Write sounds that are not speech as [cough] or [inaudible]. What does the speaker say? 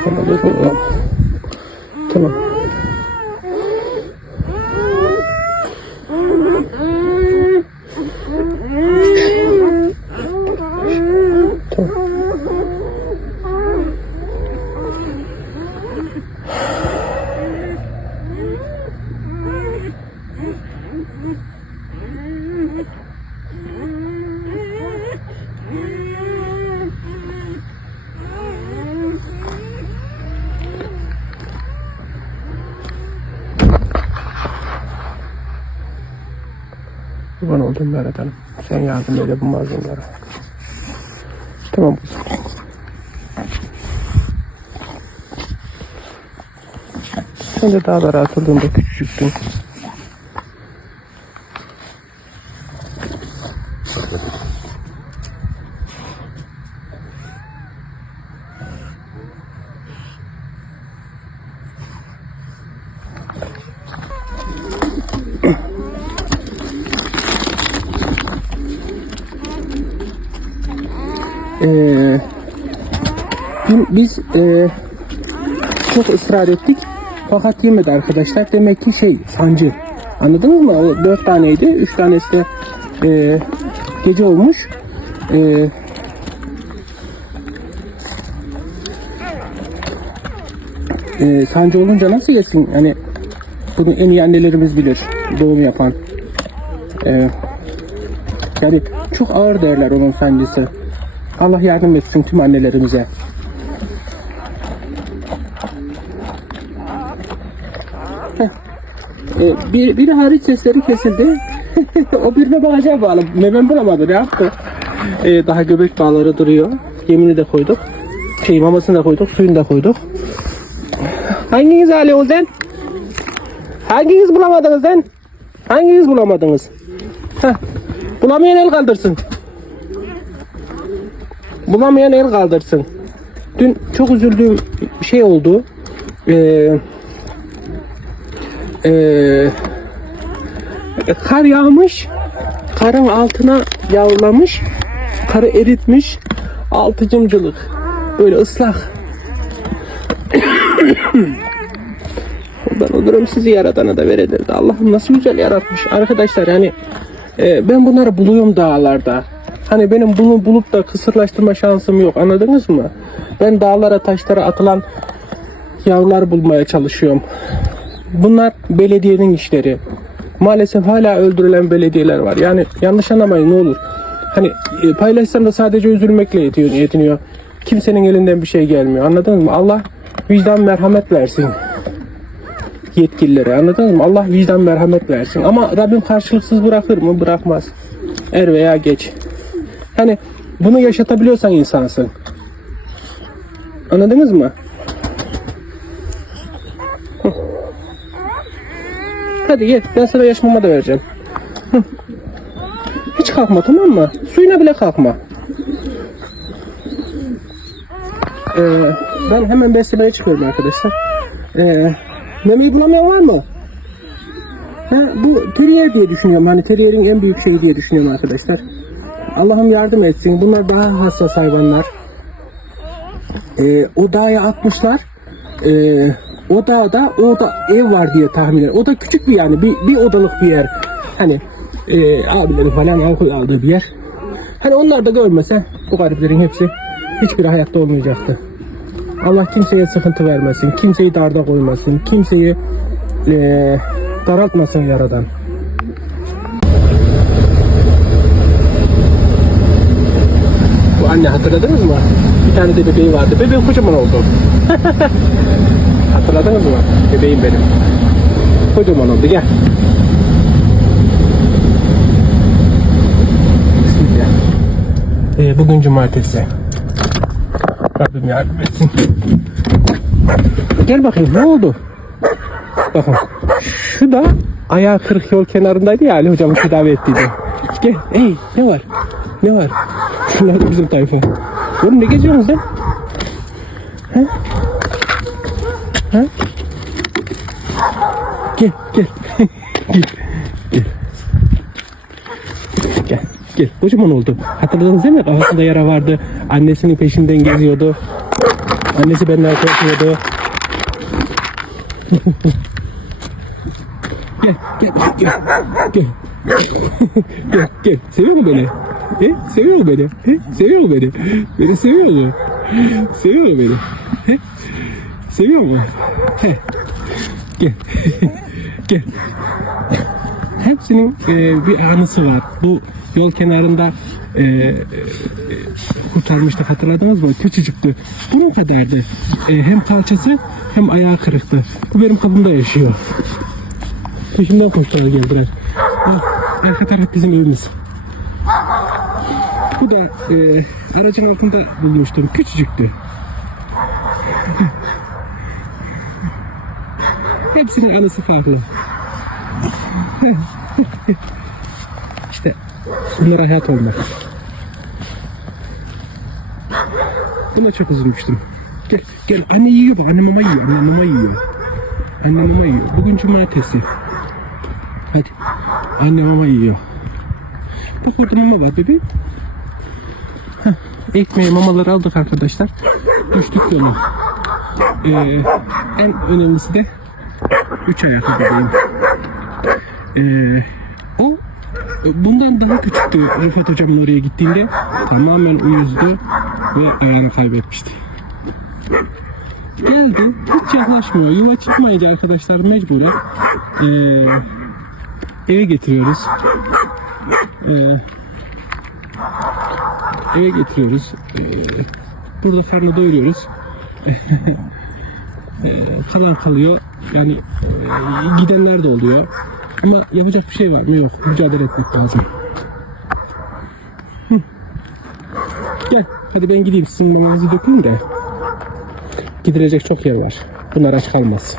看到这个了么看到 Kurban oldum Berat Hanım. Sen yardım eyle bu mazlumlara. Tamam kızım. Sen de dağlara atıldığında küçücüktün. Ee, bi- biz e, çok ısrar ettik fakat yemedi arkadaşlar. Demek ki şey sancı. Anladınız mı? O dört taneydi. Üç tanesi de e, gece olmuş. E, e, sancı olunca nasıl yesin? Yani bunu en iyi annelerimiz bilir. Doğum yapan. E, yani çok ağır derler onun sancısı. Allah yardım etsin tüm annelerimize. Ee, bir, biri hariç sesleri kesildi. [laughs] o birine bağacağı bağlı. Memem bulamadı ne yaptı? Ee, daha göbek bağları duruyor. Yemini de koyduk. Şey mamasını da koyduk. Suyunu da koyduk. Hanginiz Ali Ozen? Hanginiz bulamadınız lan? Hanginiz bulamadınız? Heh. Bulamayan el kaldırsın. Bulamayan el kaldırsın. Dün çok üzüldüğüm şey oldu. Ee, ee, kar yağmış. Karın altına yağlamış. Karı eritmiş. Altı cımcılık. Böyle ıslak. Ben olurum sizi yaradana da veredirdi. Allah'ım nasıl güzel yaratmış. Arkadaşlar yani e, ben bunları buluyorum dağlarda. Hani benim bunu bulup da kısırlaştırma şansım yok. Anladınız mı? Ben dağlara taşlara atılan yavrular bulmaya çalışıyorum. Bunlar belediyenin işleri. Maalesef hala öldürülen belediyeler var. Yani yanlış anlamayın ne olur. Hani e, paylaşsam da sadece üzülmekle yetiyor, yetiniyor. Kimsenin elinden bir şey gelmiyor. Anladınız mı? Allah vicdan merhamet versin yetkililere anladınız mı? Allah vicdan merhamet versin. Ama Rabbim karşılıksız bırakır mı? Bırakmaz. Er veya geç. Hani bunu yaşatabiliyorsan insansın. Anladınız mı? Hadi gel. Ben sana yaş mama da vereceğim. Hiç kalkma tamam mı? Suyuna bile kalkma. Ee, ben hemen beslemeye çıkıyorum arkadaşlar. Ee, memeyi bulamayan var mı? Ha, bu terrier diye düşünüyorum. Hani terrierin en büyük şeyi diye düşünüyorum arkadaşlar. Allah'ım yardım etsin. Bunlar daha hassas hayvanlar. Ee, o dağa atmışlar. Ee, o dağda o da ev var diye tahmin ediyorum. O da küçük bir yani bir, bir odalık bir yer. Hani e, abilerin falan alkol aldığı bir yer. Hani onlar da görmese bu gariplerin hepsi hiçbir hayatta olmayacaktı. Allah kimseye sıkıntı vermesin, kimseyi darda koymasın, kimseyi eee daraltmasın yaradan. Anne hatırladınız mı? Bir tane de bebeği vardı. Bebeğim kocaman oldu. [laughs] Hatırladınız mı? Bebeğim benim. Kocaman oldu. Gel. Bismillah. Ee, bugün cumartesi. Rabbim yardım etsin. Gel bakayım ne oldu? Bakın şu da ayağı kırık yol kenarındaydı ya Ali hocamın tedavi ettiydi. Gel ey ne var? Ne var? Şunlar da bizim tayfa. Oğlum ne geziyorsunuz lan? He? He? Gel gel. [laughs] gel. Gel. Gel. Gel. Kocaman oldu. Hatırladınız değil mi? Kafasında yara vardı. Annesinin peşinden geziyordu. Annesi benden korkuyordu. [laughs] gel, gel, gel, gel. gel, [laughs] gel. Seviyor mu beni? He? Seviyor mu beni? He? Seviyor mu beni? Beni seviyor mu? Seviyor mu beni? He? Seviyor mu? He. Gel. [laughs] gel. Hepsinin e, bir anısı var. Bu yol kenarında e, e, kurtarmıştık hatırladınız mı? Küçücüktü. Bunun kadardı. E, hem kalçası hem ayağı kırıktı. Bu benim kapımda yaşıyor. Peşimden koştular geldiler. Ah, arka taraf bizim evimiz. Bu da e, aracın altında bulmuştum. Küçücüktü. Hepsinin anısı farklı. İşte bunlara hayat olmak. Buna çok üzülmüştüm. Gel, gel. Anne yiyor bak. Anne mama yiyor. Anne mama yiyor. Anne mama yiyor. Bugün cumartesi. Hadi. Anne mama yiyor. Bak orada mama var bebeğim. Ekmeği mamaları aldık arkadaşlar. Düştük yola. Ee, en önemlisi de üç ayaklı bebeğim. Ee, o bundan daha küçüktü Rıfat hocamın oraya gittiğinde tamamen uyuzdu ve ayağını kaybetmişti. Geldi hiç yaklaşmıyor. Yuva çıkmayınca arkadaşlar mecburen ee, eve getiriyoruz. Ee, eve getiriyoruz. Ee, burada karnı doyuruyoruz. [laughs] Ee, kalan kalıyor. Yani e, gidenler de oluyor. Ama yapacak bir şey var mı? Yok. Mücadele etmek lazım. Gel. Hadi ben gideyim. Sizin mamanızı dökeyim de. Gidilecek çok yer var. Bunlar aç kalmaz.